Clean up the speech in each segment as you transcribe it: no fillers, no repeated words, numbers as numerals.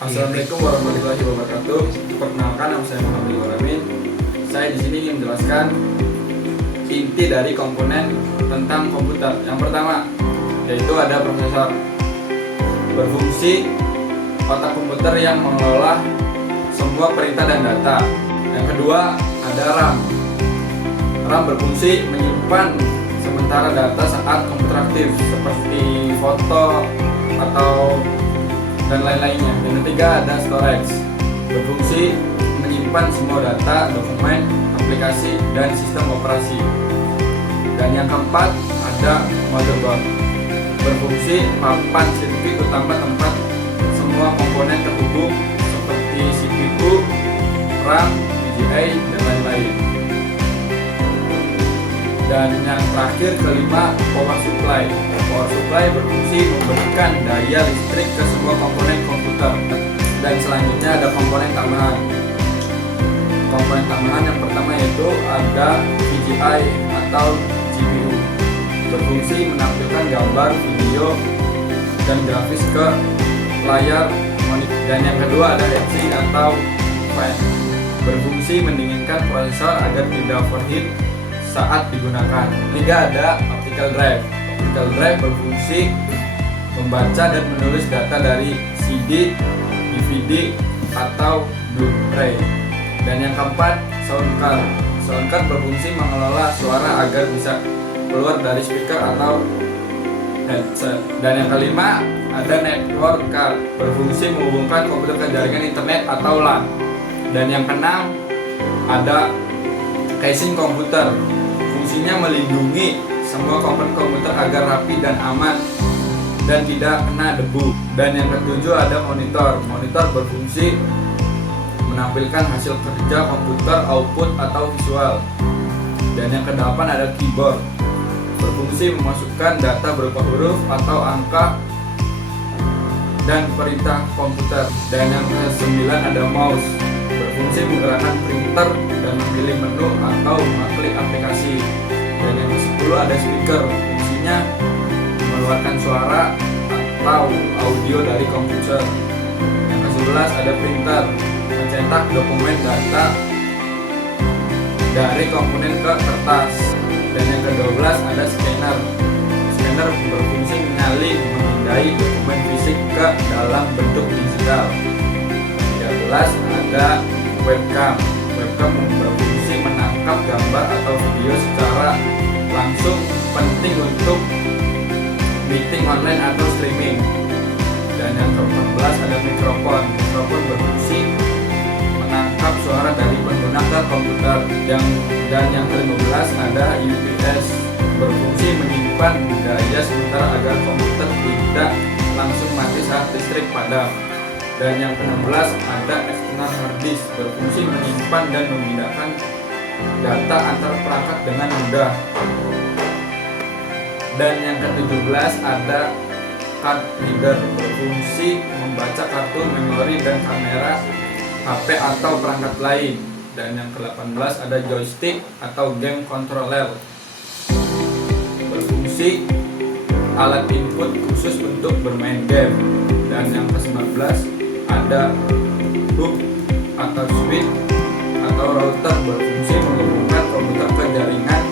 Assalamualaikum warahmatullahi wabarakatuh. Perkenalkan, nama saya Muhammad Ibrahim. Saya di sini ingin menjelaskan inti dari komponen tentang komputer. Yang pertama yaitu ada prosesor, berfungsi otak komputer yang mengelola semua perintah dan data. Yang kedua ada RAM. RAM berfungsi menyimpan sementara data saat komputer aktif seperti foto atau dan lain-lainnya. Yang ketiga ada storage, berfungsi menyimpan semua data, dokumen, aplikasi, dan sistem operasi. Dan yang keempat ada motherboard, berfungsi papan sirkuit utama tempat semua komponen terhubung seperti CPU, RAM, VGA, dan lain-lain. Dan yang terakhir kelima power supply. Power supply berfungsi memberikan daya listrik ke semua komponen komputer. Dan selanjutnya ada komponen tambahan. Komponen tambahan yang pertama yaitu ada VGA atau GPU, berfungsi menampilkan gambar, video, dan grafis ke layar monitor. Dan yang kedua ada heatsink atau fan, berfungsi mendinginkan prosesor agar tidak overheat saat digunakan. Ketiga ada optical drive. Optical drive berfungsi membaca dan menulis data dari CD, DVD, atau Blu-ray. Dan yang keempat sound card. Sound card berfungsi mengelola suara agar bisa keluar dari speaker atau headset. Dan yang kelima ada network card, berfungsi menghubungkan komputer ke jaringan internet atau LAN. Dan yang keenam ada casing komputer, fungsinya melindungi semua komponen komputer agar rapi dan aman dan tidak kena debu. Dan yang ketujuh ada monitor. Monitor berfungsi menampilkan hasil kerja komputer, output atau visual. Dan yang kedelapan ada keyboard, berfungsi memasukkan data berupa huruf atau angka dan perintah komputer. Dan yang ke-9 ada mouse, berfungsi menggerakkan printer dan memilih menu atau mengklik aplikasi. Dan yang ke-10 ada speaker, fungsinya mengeluarkan suara atau audio dari komputer. Yang ke-11 ada printer, mencetak dokumen data dari komponen ke kertas. Dan yang ke-12 ada scanner. Scanner berfungsi menyalin memindai dokumen fisik ke dalam bentuk digital. 13 ada webcam. Webcam berfungsi menangkap gambar atau video secara langsung, penting untuk meeting online atau streaming. Dan yang ke-14 ada mikrofon. Mikrofon berfungsi menangkap suara dari pengguna ke komputer. Dan yang ke-15 ada UPS, berfungsi menyimpan daya sementara agar komputer tidak langsung mati saat listrik padam. Dan yang ke-16 ada external hard disk, berfungsi menyimpan dan memindahkan data antar perangkat dengan mudah. Dan yang ke-17 ada card reader, berfungsi membaca kartu, memori, dan kamera HP atau perangkat lain. Dan yang ke-18 ada joystick atau game controller, berfungsi alat input khusus untuk bermain game. Dan yang ke-19 ada hub atau switch atau router, berfungsi menghubungkan komputer ke jaringan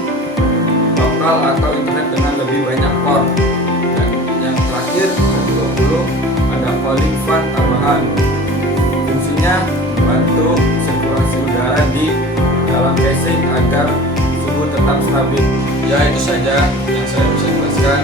lokal atau internet dengan lebih banyak port. Dan yang terakhir ke-20 ada cooling fan tambahan, fungsinya membantu sirkulasi udara di dalam casing agar suhu tetap stabil. Ya, itu saja yang saya bisa jelaskan.